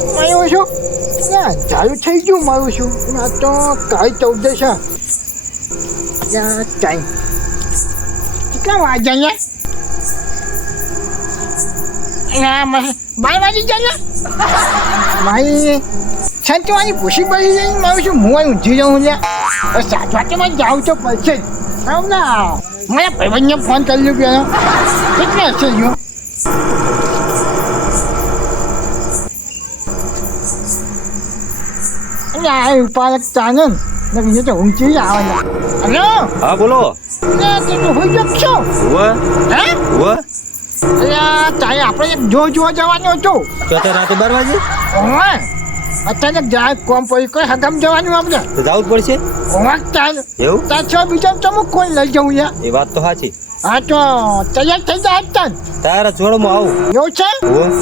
આવ્યો છું ચાલુ થઈ ગયું મારું છું આ તો કાંઈ 14 છે ટાઈમ કેટલા વાગ્યા બાર વાગી ગયા મારી સંતવાની પૂછી પડી જઈને મારું છું હું ઊંઘી જાઉં છે 7 વાગ્યામાં જાઉં તો પડશે જ ના મારા ભાઈબંધને ફોન કરી લ્યો પેલો કેટલા હશે જો ઉપાડક ચાને ને બીજું તો ઊંચી આવવાના હલો હા બોલો તું હોઈ જશો હે તારે આપણે એક જોવા જવાનું હતું તો રાતે 12 વાગે અચાનક જાય કોમ પડી કોઈ હગામ જવાનું આપણે તો જવું જ પડશે ચાલ એવું તાર છ બીજા તો કોઈ લઈ જવું યાર એ વાત તો સાચી હા તો તૈયાર થઈ જાય તન તારા જોડમાં આવું એવું છે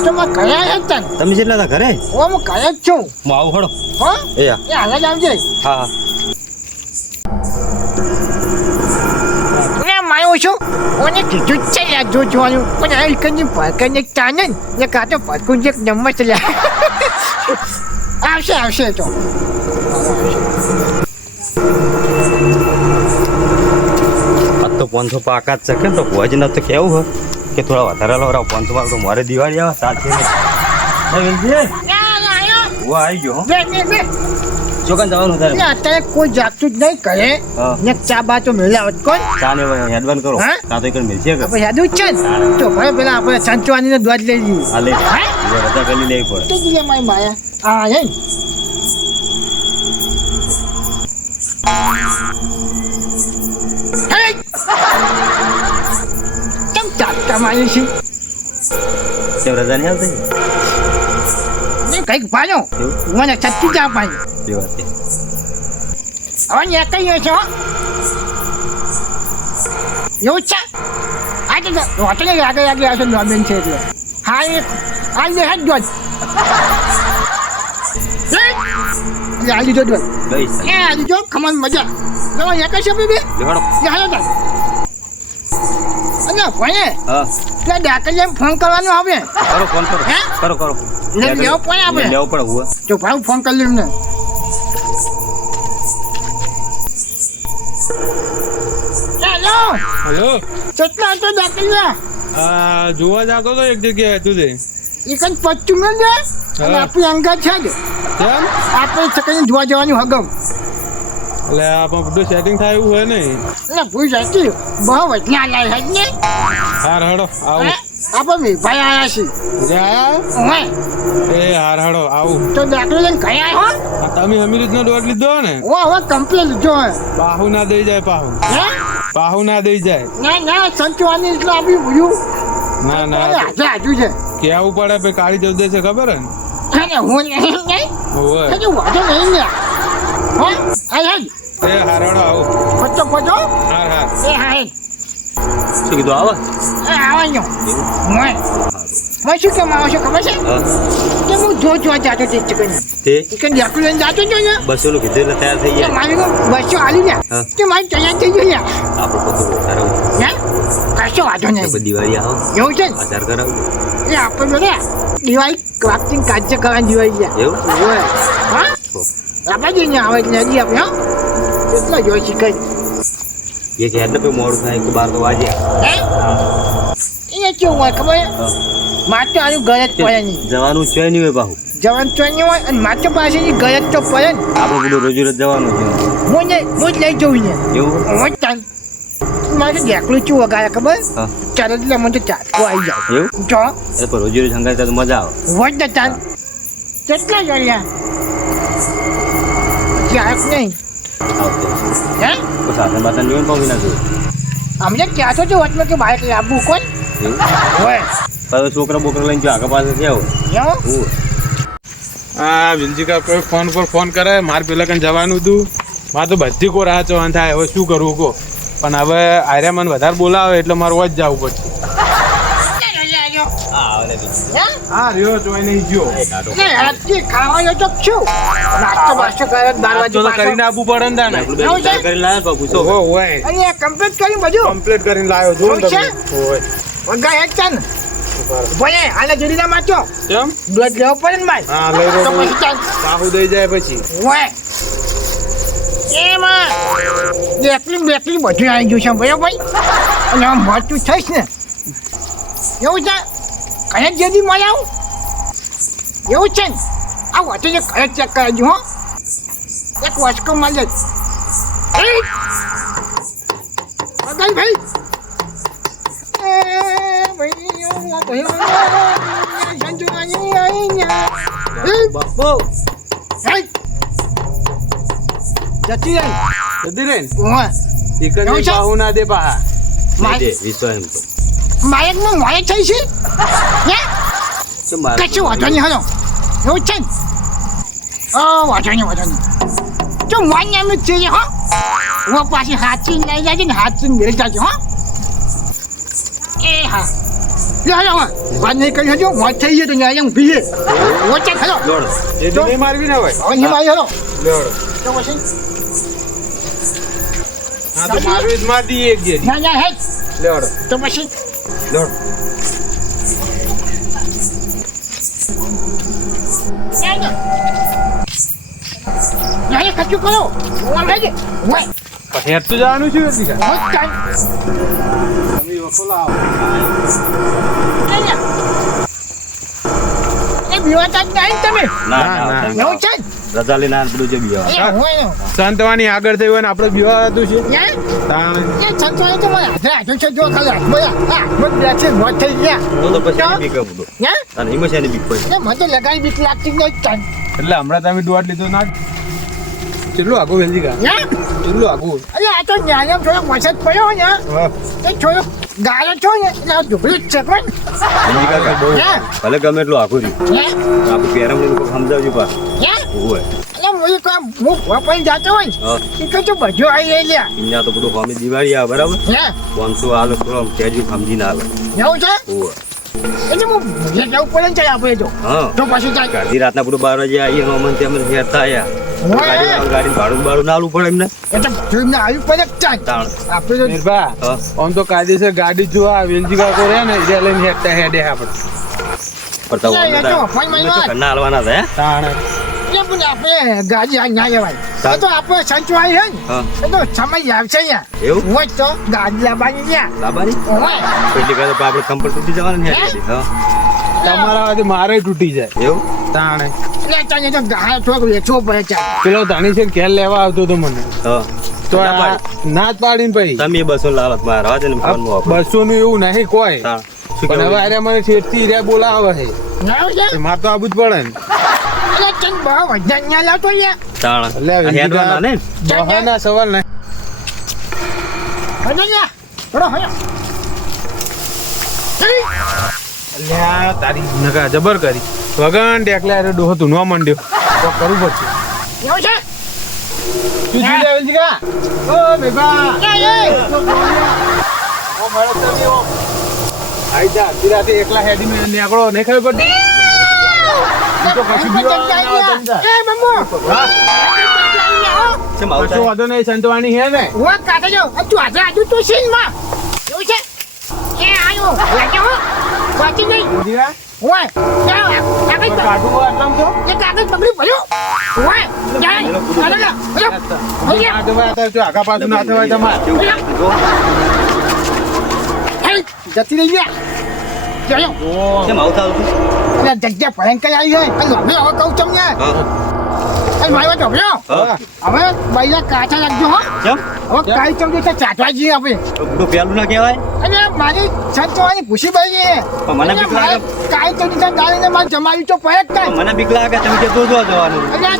તો મેં કયા હે તન તમે કેટલા હતા ઘરે હું કયા જ છું હું આવું હડો હા એ હાલ જ આવજે હા માયો છું ઓને કીધું છે યાર જોવાનું પણ આ એકની પાકને તાને ને કાતો પાકું જે નંબર છે આવશે તો આ તો 500 પાકા જ છે કે તો ભોજ ન તો કેવું હે કે થોડા વધારે લાવરા 500 માં તો મારે દિવાળી આવે સાચી ને ઓ આવી ગયો બે જોકન જવાનું તારે અત્યારે કોઈ જાગતું જ નહીં કરે ને ચા બા તો મેળાવત કોણ ચા ને એડવાન્સ કરો તા તો એક મિલશે કે આપણે યાદ છે તો ભાઈ પેલા આપણે સંચવાની ને દોડ લઈ લઈએ હાલે રજા કરી લેવી પડે તો જીલે મારી માયા આ હે કેમ ચાકતા મારી છે તે રજા નહીં આવતી ને કઈક પાડો મને છત્તી જા પાડી એ વાત છે હવે ને કઈ છો એવું છે આ તો હોટલે આગળ આવશે નોર્મેન છે એટલે હા એ આ લે હાથ દોડ આ લીધો દોડ લઈશ એ આ લીધો ખમણ મજા તમે એક છે બેબી લેવડો હાલો તો અને ભણે હા એટલે ડાકલિયાને ફોન કરવાનો આવે કરો ફોન કરો હે કરો લેવો પડે આપણે લેવો પડે હું તો ભાઈ ફોન કરી લઉં ને હેલો કેટલા હતો ડાકલિયા જોવા જતો તો એક જગ્યાએ હતું તે એક જ પચ્ચું મેં લે અને આપણી અંગા છે જ કેમ આપણે સકઈને જોવા જવાનું હગમ એટલે આપણે બધું સેટિંગ થાય એવું હોય નહીં એટલે ભૂલ જતી બહુ વચના લાય હજ ને હાર હડો આવું આપણે ભાઈ આવ્યા છીએ આયા એ હાર હડો આવું તો દાખલો લઈને કઈ આવ્યો આ તમે અમી રીતનો દોડ લીધો ને ઓ હવે કમ્પ્લીટ લીધો હે પાહુ ના દઈ જાય પાહુ ના દઈ જાય ના સંચવાની એટલે આપી ભૂલ્યું ના ના આજુ છે કેવું પડે ભાઈ કાળી જલ્દે છે ખબર હે અને હું નહીં ઓય હજુ વાંધો નહીં ને હા હાલ એ હાર હડો આવું પચો હાર હાર એ હાલ શું કીધું આવા આવવાનો હું શું કેમ આવો છો ખબર છે કે હું જોવા જાતો તે ચિકન દાખલો લઈને જાતો છો ને બસો નું કીધું એટલે તૈયાર થઈ ગયા મારી બસો આલી ને કે મારી તૈયાર થઈ ગઈ આપણો પતો સારું હે કશો વાંધો નહીં દિવાળી આવો એવું છે આચાર કરાવું એ આપણે બોલે દિવાળી ક્રાફ્ટિંગ કાર્ય કરવાની દિવાળી છે એવું હોય હા આપણે જઈને આવે એટલે હજી આપણે હા એટલા જોઈ શીખાય એ કે એટલે કોઈ મોડું થાય કે 12 તો વાગ્યા એ કેવું હોય ખબર મારે તો આનું ઘર જ પડે નહીં જવાનું છે નહીં હોય બાહુ જવાન તો નહીં હોય અને માત્ર પાસેની ઘર જ તો પડે ને આપણે બધું રોજ રોજ જવાનું છે હું જ લઈ જવું ને એવું હું જ તાન મારે દેખલું છું વગાડે ખબર હા ચાલે એટલે મને તો ચાટકો આવી જાય એવું જો એટલે પણ રોજ રોજ હંગાઈ તો મજા આવે હોય જ તાન કેટલા જોડ્યા ક્યાંક નહીં આવતો હે તો સાધન બાધન જોઈને પાવી ના જોયું અમને કહેતો છો વચમાં કે બાઇક લાવવું કોણ એવું હોય હવે છોકરા બોકરા લઈને જો આગળ પાસે જાવ એવું હા વિલજીકા કોઈ ફોન પર ફોન કરે મારે પેલા કઈ જવાનું હતું મારે તો બધી કો રાહ જોવાનું થાય હવે શું કરવું કહો પણ હવે આર્યા મને વધારે બોલાવે એટલે મારે જ જવું પડશે હા રહ્યો જોઈ નહીં ગયો ખાવાનો તો શું નાસ્તો બાસ્તો કરે 12 વાગે તો કરીને આપવું પડે ને તાને કરી લાવે બાપુ તો હોય અને કમ્પ્લીટ કરી બધું કમ્પ્લીટ કરીને લાવ્યો જો ને તમે હોય વગાય જ છે ને ભલે આને જલ્દી ના મારજો કેમ દૂધ લેવો પડે ને ભાઈ હા લઈ તો રહ્યો પછી ચાલ બાહુ દઈ જાય પછી ઓય એમાં બેટરી બધું આવી ગયું છે બરાબર અને આમ મળતું થઈશ ને એવું છે કયા જલ્દી મળી આવું એવું છે ને આ વાંચો જે કયા ચેક કરાવજો હો એક વાસ્કો મળી જાય ભાઈ બાપુ જતી રહી જતી રહે ને ઓય ચિકન એવું છે? બાહુ ના દે પાહા નહીં દે વિશ્વાસ એમ તો માયકમાં મોય થઈ છે હે કે મારે કશું વાંધો નહીં હલો એવું છે ને વાંધો નહીં જો મોય એમ જ છે હો હું પાછી હાથથી લઈ જાય ને હાથથી લઈ જાય હો એ હા લે હલો વાત નહીં કરી હજો મોય થઈ ગઈ તો અહીંયા ઊભી છે ઓછે હલો દોડો જે નહીં મારવી ના હોય હવે નહીં મારી હલો લેવડો તો પછી હા તો મારવી જ માર દઈએ એક જેરી ના હે લેવડો તો પછી દોડો નહીં કચું કરો હું લઈ ઓય હેર તો જવાનું છે એટલે કાંઈ. મોય કાઈ તમે વખો લાવો એ બીવાતા જ નહીં તમે ના ના, ના ના. એવું છે રજા લઈને આ પેલું જે બીવા એ હોય સંતવાની આગળ થઈ હોય ને આપણે બીવાતું છે ને તાણ એ સંતોષે તો મને હાથે હાથો છે જો ખાલી હાથમાં હાથમાં બેઠી મોત થઈ ગયા તો પછી એની બીક બધું હે અને એમાં છે એની બીક પછી એ મને તો લગાવી બીક લાગતી જ નહીં કાંઈ. એટલે હમણાં તમે દોડ લીધો ના કેટલું આગું વેલજી કા હે કેટલું આગું એટલે આ તો ન્યાયમ થોડો વરસાદ પડ્યો ને એ થોડો ગાળો છો ને એટલે આ ઢોકળું જ છે કોઈ બીજી કાંઈ બહુ હે ભલે ગમે એટલું આખું રહ્યું હે આપણે પેરામણી લોકો સમજાવજો પા હે હોય એટલે હું કોઈ હું વાપરી જતો હોય હા એ તો બધું આવી રહી લ્યા અહીંયા તો બધું સ્વામી દિવાળી આવે બરાબર હે 500 આવે થોડો આમ કહેજો સમજીને આવે એવું છે હોય એટલે હું ભૂલે જવું પડે ને ચાલ આપણે તો હા તો પછી ચાલ અડધી રાતના બધું 12 વાગે આવીએ હમણાં તેમ હેરતા આવ્યા હોય. ગાડી ભાડું ના આલવું પડે એમને એટલે બધું એમને આવ્યું પડે જ ચાલ તાણ આપણે તો નિર્ભા હા આમ તો કાયદેસર ગાડી જો આ વેલજી કાકો રહે ને એ લઈને હેડતા હેડે આપણે પડતા એ તો અપોઇન્ટમેન્ટ હોય. ઘરના હાલવાના હતા હે તાણ એટલે પણ આપણે ગાડી આ ના લેવાય ચાલ. એ તો આપણે સંચવાઈ છે ને હા એ તો સમય આવશે અહીંયા એવું હોય તો ગાડી લાવવાની ત્યાં લાબાની હોય પછી કહે તો આપણે કંપલ તૂટી જવાનું ને હેડી હા તમારા વાતે મારે તૂટી જાય એવું તાણે એટલે ચાલે તો ગાય થોડોક વેચવો પડે ચાલ પેલો ધાણી છે ઘેર લેવા આવતો તો મને હા તો ના આ પાડી. ના જ પાડીને પછી તમે 200 લાવત મારા રાજ ને ફોન માં વાપરો 200 નું એવું નહીં કોઈ તાણ શું પણ હવે કહેવું? અરે મને છેડતી રે બોલાવે છે ના છે એ મારે તો આવું જ પડે ને એટલે ચલ બહુ વજન ના લાવતો યાર તાણ એટલે આ હેડવાના ને બહાના સવાલ નહીં વજન યા થોડો હોય અલ્યા તારી નકા જબર કરી વગન ટેકલા રે ડોહો તું ન મંડ્યો તો કરવું પડશે એવું છે તું જી લે વેલજી કા ઓ બેબા ઓ મારો તમે ઓ આઈ જા રાતે એકલા હેડી મે નીકળો નહીં ખબર પડતી ઈ તો કશું બીવા ના આવે તમને એ મમ્મો કેમ આવું કશું થાય? વાંધો નહીં સંતવાની હે ને હું કાઢે જો તું આજે આજુ તું સીન માં એવું છે એ આયો લાગે હો વાંચી નહીં વેલજી કા હોય કાગજ કાઢું આટલામ તો એ કાગજ પકડી પડ્યો હોય જાય ચાલો લે આ દવા તો આગા પાછું ના થવાય તમારે કેવું છે? જો. જતી રહી ગયા ચાલો કેમ આવું થતું? એટલે જગ્યા ભયંકર આવી છે અને હવે હવે કહું તમને હા અને મારી વાત સાંભળ્યો હા હવે ભાઈ કાચા રાખજો હો કેમ હવે કાઈ ચમચી તો ચાટવા જઈએ આપણે બધું પેલું ના કહેવાય અને મારી સંતવાની ખુશી ભાઈ છે પણ મને બીક લાગે. કાઈ ચમચી તો ડાળીને મારે જમાવી તો પડે જ કાંઈ મને બીક લાગે તમે કે જો જવાનું એટલે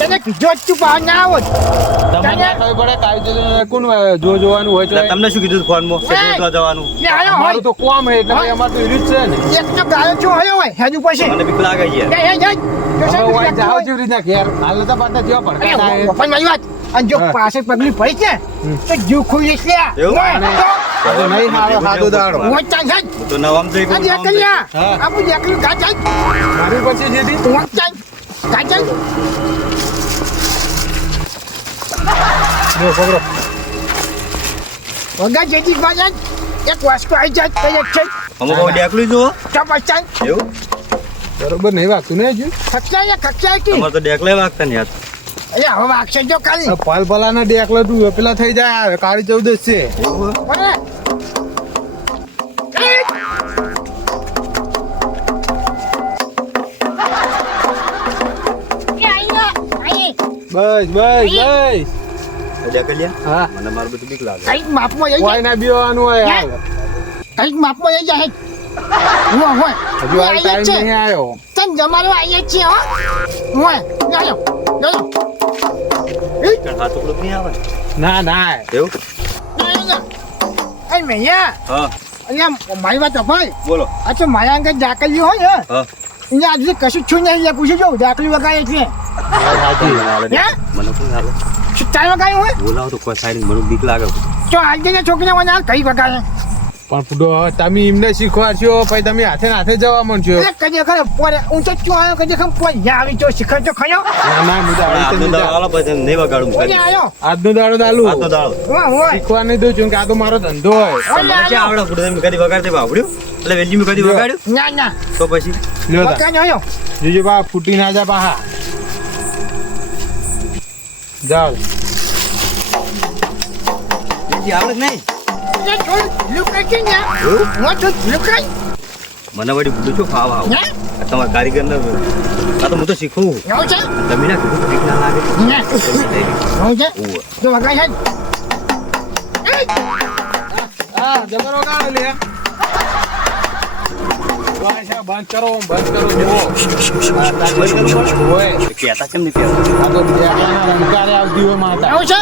તને કીધું જ તું બહાર ના આવો તમને ના ખબર પડે કાઈ કોણ જો જોવાનું હોય એટલે છે તમને શું કીધું ફોનમાં કે જો જવાનું ને આયો અમારું હોય તો કોમ હે એટલે ભાઈ અમારું તો ઈરી જ છે ને એક તો ગાયો છો હોય હોય હેજુ પછી મને બીક લાગે યાર હવે વાય જાવ જેવી રીતના ઘેર હાલ તો પાછા જેવા પડતા થાય મારી વાત અને જો હા. પાસે પગલી પડી છે તો જીવ ખુલી છે એવું? આ તો નહીં આવે સાદો દાડો હું ચાલ છે તો નવામ તો એક આ જેકલિયા હા. આપણું જેકલું ગા જાય મારી પછી જેથી હું ચાલ ગા જાય જો પકડો વગા જેથી બાજા એક વાસ્કો આવી જાય તો એક છે અમે બહુ ડેકલું જુઓ તો પચાન એવું બરોબર નહીં વાગતું ને હજુ ખક્ષાય કી તમારે તો ડેકલે વાગતા ને યાર અરે હવે વાગશે જો ખાલી પલ પલાના ડેકલો તું પેલા થઈ જાય કાળી 14 છે ઓય. એ આઈયા, આઈ. બસ બસ બસ ડેકલ્યા હા મને મારું બધું બીક લાગે કંઈક માપમાં જઈ કોઈ જાય ના બીવાનું હોય હાલ કંઈક માપમાં જઈ જાય હોય હજુ હાલ ટાઈમ નહીં આવ્યો તન જમાડવા આવીએ છીએ હો હોય ચાલો ચાલો હાથ ઉપડું નહીં આવે ના ના એવું એ મૈયા હા અહીંયા મારી વાત ભાઈ બોલો આ તો મારા અંગત દાખલી હોય ને હા અહીંયા આજે કશું છું નહીં અહીંયા પૂછી જો દાખલી વગાડે છે મને હાલે હે? મને કોઈ હાલે શું તારે વગાડ્યું હોય બોલાવો તો કોઈ સાઈડ મને બીક લાગે તો આજે છોકરીને મને હાલ કઈ વગાડે પણ ફૂડો તમે એમને શીખવાડશો પછી તમે હાથે ને હાથે જવા માંડશો એટલે કદી ખરે પોરે હું તો ચો આવ્યો કદી ખમ પોરે યા આવી તો શીખર તો ખયો ના ના મુદ્દા આજનો દાડો હાલો પછી નહીં વગાડું પોરે આવ્યો આજનો દાડો ચાલુ આજનો દાડો હોય હોય શીખવા નહીં દઉં છું કે આ તો મારો ધંધો હોય ઓલે મને ક્યાં આવ્યો આવડે પૂરું તમે કદી વગાડતે આવડ્યું એટલે વેલી મેં કદી વગાડ્યું ના ના તો પછી લ્યો તા વગાડ આવ્યો જોજો બા ફૂટી ના જા પાહા જાઓ વેલી આવડે જ નહીં એ છોડ લુકાઈ કે ના હું તો લુકાઈ મને વળી બધું શું ખાવા આવું હે આ તમારા કારીગરને આ તો હું તો શીખવું નો છે તમે ના કીધું બીક ના લાગે ના નો છે ઓવે. તો વગાડ છે હા જબર વગાડો લે બંધ કરો જુઓ હોય કહેતા કેમ નહીં કહેતા આ તો દેખાના રંકારે આવતી હોય માતા નો છે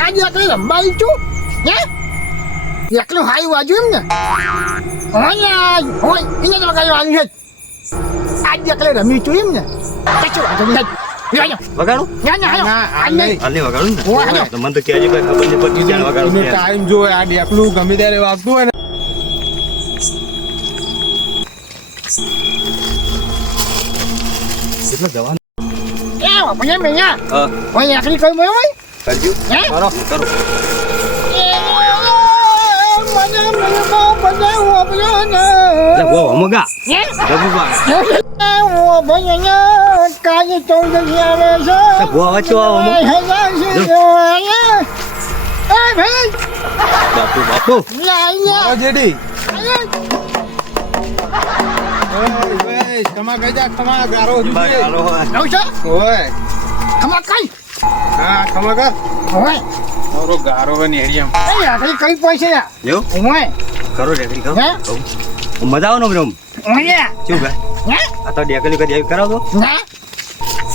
આજે આપણે રંબાઈ છું હે એકલું હાઈ વાજુ એમ ને હોય હોય એને તો વગાડ્યું આવી છે આજે એકલે રમી છું એમ ને કશું વાંધો નહીં વગાડું ના ના હાલો ના, આજ નહીં હાલ નહીં વગાડું ઓવે, હાલો. ને તો મને તો કહેજો કઈ ખબર નહીં પડતી ક્યાં વગાડું એનો ક્યાં. ટાઈમ જો આ ડેકલું ગમે ત્યારે વાગતું હોય ને કેટલો જવાન એ મને મૈયા હા હોય એકલી કઈ મળ્યો હોય કરજો હે કરો કરો મને મળ્યો મને ઓબલ્યો ને લે ગો અમગા હે ગબુબા કાલે 14 આવે છે લે ગો વાચો અમગ ભાઈ બાપુ બાપુ આવો જેડી ઓય ખમા કઈ જા ખમા ગારો હજુ બાય છે. હાલો હોય. ઓય ખમા કઈ હા ખમા કર હોય મારો ગારો હોય ને એરિયમ એ આખરી કઈ પૈસા એવું હોય કરો ડેકરી કરો હે? મજા આવે ને બ્રહ્મ હોય શું ભાઈ હે આ તો ડેકરી કદી આવી કરાવતો ના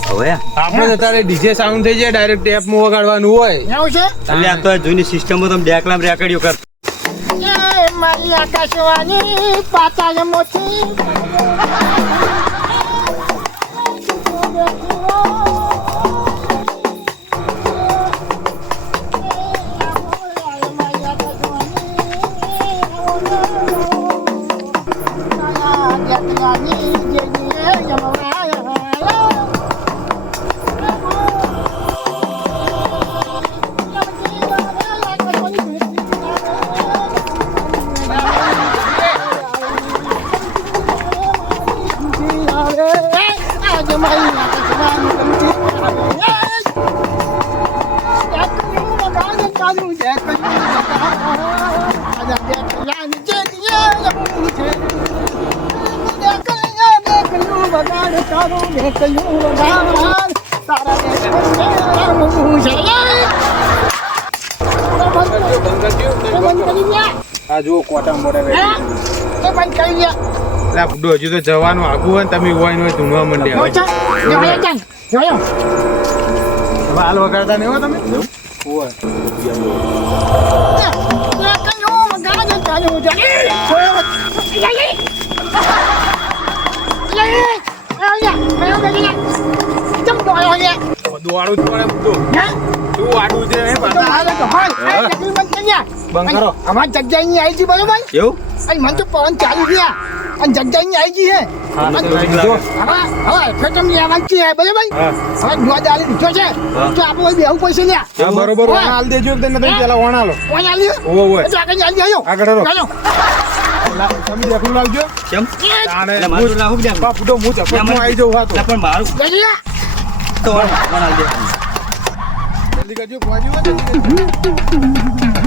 હવે આપણે તો તારે ડીજે સાઉન્ડ થઈ જાય ડાયરેક્ટ ટેપમાં વગાડવાનું હોય એવું છે એટલે આ તો જૂની સિસ્ટમમાં તમે ડેકલામ રેકડીઓ કર એ મારી આકાશવાણી પાતાળ મોતી આ જુઓ કોટા મોડે બંધ કરી દે એટલે બુડો હજુ તો જવાનું આગું હોય ને તમે હોય ને હોય ધૂણવા માંડ્યા હોય. જોયો હવે હાલ વગાડતા નહીં હો તમે હોય બધું આડું જ પડે બધું શું આડું છે હે પાછા? બંધ કરો. અમારી જગ્યા અહીં આવી ગઈ બરોબર એવું અને મને તો પવન ચાલુ ગયા અને જગ્યા અહીં આવી ગઈ હે હા, અને તો લાગી જો. હવે હવે તમે લેવાનું છે બરોબર હા. હવે દુઆ દાલી દીધો છે હા. તો આપણે બેહું પૈસા લ્યા હા, બરોબર હા. વણા હાલ દેજો ને તમે પેલા વણા લો કોણ આલ્યું ઓવો હોય તો આગળ આલી આવ્યો આગળ રહો. ચાલો તમે દેખું લાવજો કેમ તાણે એટલે મારું જોડે રાખું કે કેમ? બાપુ તો હું ઝપટમાં આવી જાઉં હા તો એટલે પણ મારું જલ્દી તો બનાવી દે જલ્દી કરજો પહોંચ્યું હોય જલ્દી કરજો.